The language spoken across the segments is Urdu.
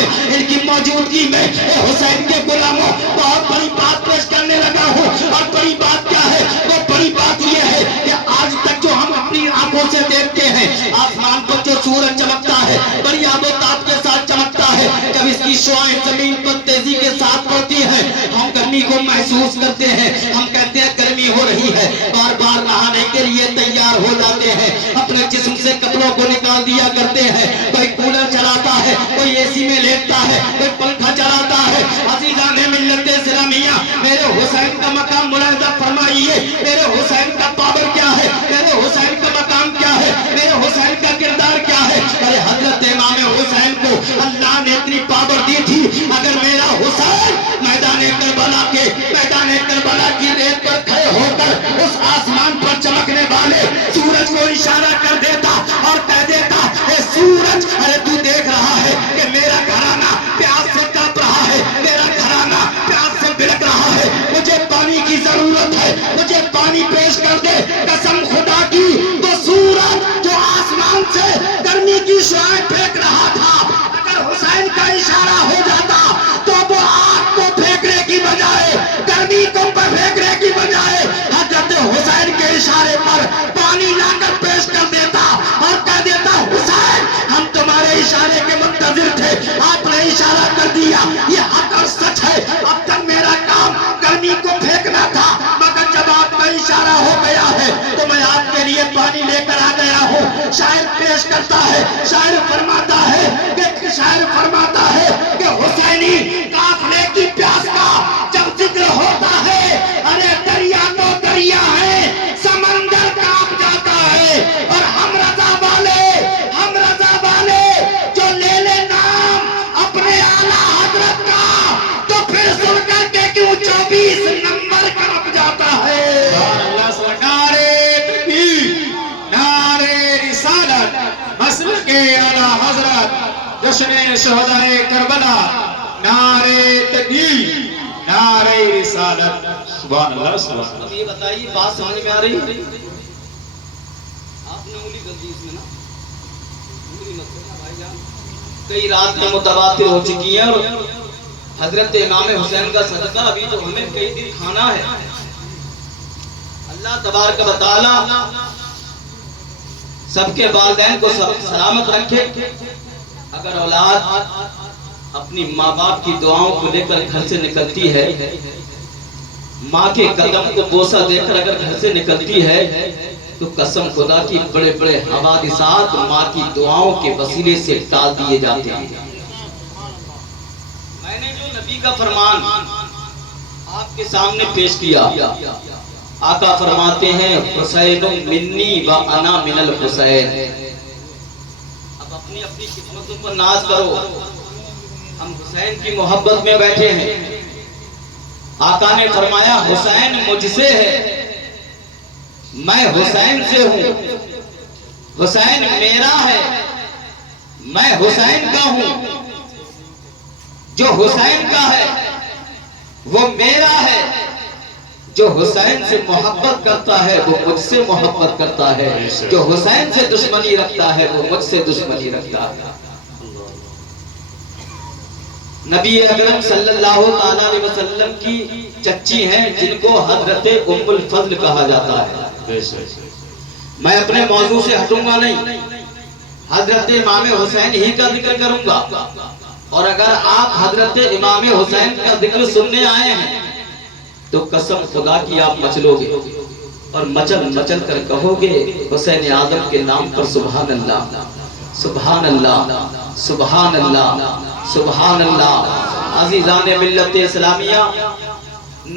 ہے، ان کی موجودگی میں حسین کے غلاموں بہت بڑی بات پیش کرنے لگا ہوں۔ اور بڑی بات کیا ہے؟ وہ بڑی بات یہ ہے کہ آج تک جو ہم اپنی آنکھوں سے دیکھتے ہیں، آسمان پر جو سورج چمکتا ہے بڑی آب و تاب کے ساتھ چمکتا ہے، جب اس کی شعاعیں زمین پر تیزی کے ساتھ پڑتی ہیں ہم گرمی کو محسوس کرتے ہیں، ہم کہتے ہیں گرمی ہو رہی ہے، بار بار نہانے کے لیے تیار ہو جاتے ہیں، اپنے جسم سے کپڑوں کو نکال دیا کرتے ہیں، کوئی کولر چلاتا ہے، کوئی اے سی میں لیٹتا ہے، کوئی پنکھا چلاتا ہے۔ عزیزان ملت اسلامیہ، میرے حسین کا مقام ملاحظہ فرمائیے، میرے حسین کا پاور کیا ہے، میرے حسین کا مقام کیا ہے، میرے حسین کا کردار کیا ہے۔ ارے حضرت امام حسین کو اللہ نے اتنی پاور دی تھی، اگر میرا حسین میدان کربلا کی ریت پر کھڑے ہو کر اس آسمان پر چمکنے والے سورج کو اشارہ کر دیتا اور کہہ دیتا، اے سورج، ارے تو دیکھ رہا ہے کہ میرا گھرانہ پیاس سے کانپ رہا ہے، میرا گھرانہ پیاس سے بلک رہا ہے، مجھے پانی کی ضرورت ہے، مجھے پانی پیش کر دے۔ قسم خدا کی، تو سورج جو آسمان سے گرمی کی شعاعیں پھینک رہا تھا، اگر حسین کا اشارہ ہو جاتا تو وہ آگ کو پھینکنے کی بجائے، گرمی کو پھینکنے کی بجائے حضرت حسین کے اشارے پر پانی لا کر پیش کر دیتا اور کہہ دیتا، حسین ہم تمہارے اشارے کے منتظر تھے، آپ نے اشارہ کر دیا، یہ حق اور سچ ہے۔ اب تک میرا کام گرمی کو پھینکنا تھا، مگر جب آپ کا اشارہ ہو گیا ہے تو میں آپ کے لیے پانی لے کر آ گیا ہوں۔ شاعر پیش کرتا ہے، شاعر فرماتا ہے کہ حسینی قافلے کی پیاس کا جب ذکر ہوتا ہے، ارے دریا تو دریا ہے، سمندر کانپ جاتا ہے، اور ہم رضا والے جو لے لے نام اپنے اعلیٰ حضرت کا، تو پھر سن کر کے کیوں 24 نمبر کانپ جاتا ہے۔ مسلک اعلیٰ حضرت جشن شہداء کربلا، نعرہ تکبیر، نعرہ رسالت۔ سبحان اللہ، سبحان اللہ۔ اب یہ بتائیے، بات سمجھ میں آ رہی ہے؟ آپ نے انگلی کر دی اس میں نا، انگلی مت کرنا بھائی جان۔ کئی رات میں متواتر ہو چکی ہیں، اور حضرت امام حسین کا صدقہ ابھی تو ہمیں کئی دن کھانا ہے۔ اللہ تبارک و تعالی سب کے والدین کو سلامت رکھے۔ اگر اولاد اپنی ماں باپ کی دعاؤں کو لے کر گھر سے نکلتی ہے، ماں کے قدم کو بوسہ دے کر اگر گھر سے نکلتی ہے، تو قسم خدا کی بڑے بڑے حوادثات ماں کی دعاؤں کے وسیلے سے ٹال دیے جاتے ہیں۔ میں نے جو نبی کا فرمان آپ کے سامنے پیش کیا، آقا فرماتے ہیں، حسین منی و انا من الحسین۔ اب اپنی اپنی قسمتوں پر ناز کرو، ہم حسین کی محبت میں بیٹھے ہیں۔ آقا نے فرمایا، حسین مجھ سے ہے، میں حسین سے ہوں، حسین میرا ہے، میں حسین کا ہوں، جو حسین کا ہے وہ میرا ہے، جو حسین سے محبت کرتا ہے وہ مجھ سے محبت کرتا ہے، جو حسین سے دشمنی رکھتا ہے وہ مجھ سے دشمنی رکھتا ہے۔ نبی اکرم صلی اللہ علیہ وسلم کی چچی ہیں جن کو حضرت ام الفضل کہا جاتا ہے۔ میں اپنے موضوع سے ہٹوں گا نہیں، حضرت امام حسین ہی کا ذکر کروں گا، اور اگر آپ حضرت امام حسین کا ذکر سننے آئے ہیں تو قسم خدا کی آپ مچلو گے، اور مچل کر کہو گے، حسین اعظم کے نام پر سبحان اللہ، سبحان اللہ، سبحان اللہ، سبحان اللہ۔ عزیزان ملت اسلامیہ،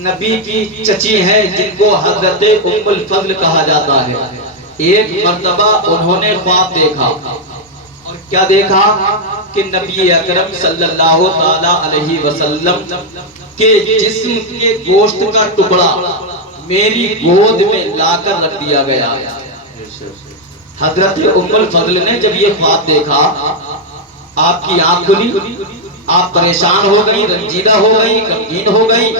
نبی کی چچی ہیں جن کو حضرت ام الفضل کہا جاتا ہے۔ ایک مرتبہ انہوں نے خواب دیکھا، اور کیا دیکھا کہ نبی اکرم صلی اللہ تعالی علیہ وسلم کے جسم کے گوشت کا ٹکڑا میری گود میں لا کر رکھ دیا گیا۔ حضرت ام الفضل نے جب یہ خواب دیکھا، آپ کی آنکھ کھلی، آپ پریشان ہو گئی، رنجیدہ ہو گئی، غمگین ہو گئی۔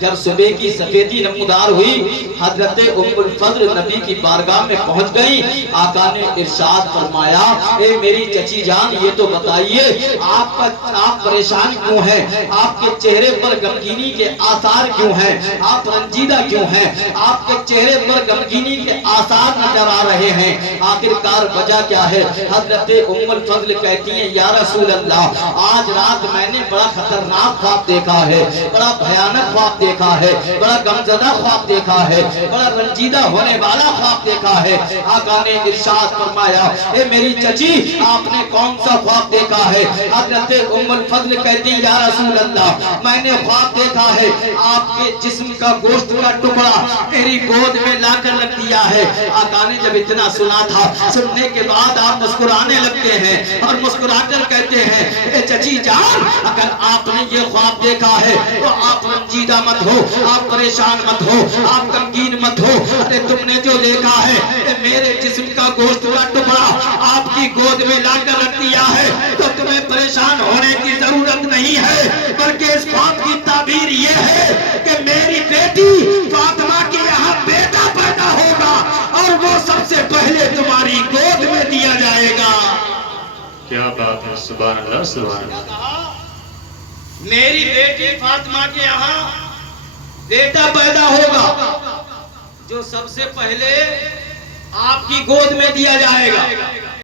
جب صبح کی سفیدی نمودار ہوئی حضرت ام الفضل نبی کی بارگاہ میں پہنچ گئی. آقا نے ارشاد فرمایا اے میری چچی جان یہ تو بتائیے آپ پریشان کیوں ہیں, آپ کے چہرے پر غمگینی کے آثار کیوں ہیں, آپ رنجیدہ کیوں ہیں, آپ کے چہرے پر غمگینی کے آثار نظر آ رہے ہیں, آخرکار وجہ کیا ہے؟ حضرت ام الفضل کہتی ہیں یا رسول اللہ آج رات میں نے بڑا خطرناک خواب دیکھا ہے, بڑا بھیانک خواب دیکھا ہے, بڑا غمزدہ خواب دیکھا ہے, بڑا رنجیدہ ہونے والا خواب دیکھا ہے. آقا نے ارشاد فرمایا اے میری چچی آپ نے کون سا خواب دیکھا ہے؟ حضرت ام الفضل کہتی ہیں یا رسول اللہ میں نے خواب دیکھا ہے آپ کے جسم کا گوشت کا ٹکڑا میری گود میں لا کر رکھ دیا ہے. آقا نے جب اتنا سنا تھا, سننے کے بعد آپ مسکرانے لگتے ہیں اور مسکرا کر کہتے ہیں اے چچی جان اگر آپ نے یہ خواب دیکھا ہے تو آپ رنجیدہ مت ہو, آپ پریشان مت ہو, آپ غمگین مت ہو. ارے تم نے جو دیکھا ہے میرے جسم کا گوشت کا ٹکڑا آپ کی گود میں لا کر رکھ دیا ہے تو تمہیں پریشان ہونے کی ضرورت نہیں ہے, بلکہ اس خواب کی تعبیر یہ ہے کہ میری بیٹی فاطمہ کے یہاں بیٹا پیدا ہوگا اور وہ سب سے پہلے تمہاری گود میں دیا جائے گا. کیا بات ہے, سبحان اللہ سبحان اللہ. میری بیٹی فاطمہ کے یہاں بیٹا پیدا ہوگا جو سب سے پہلے آپ کی گود میں دیا جائے گا.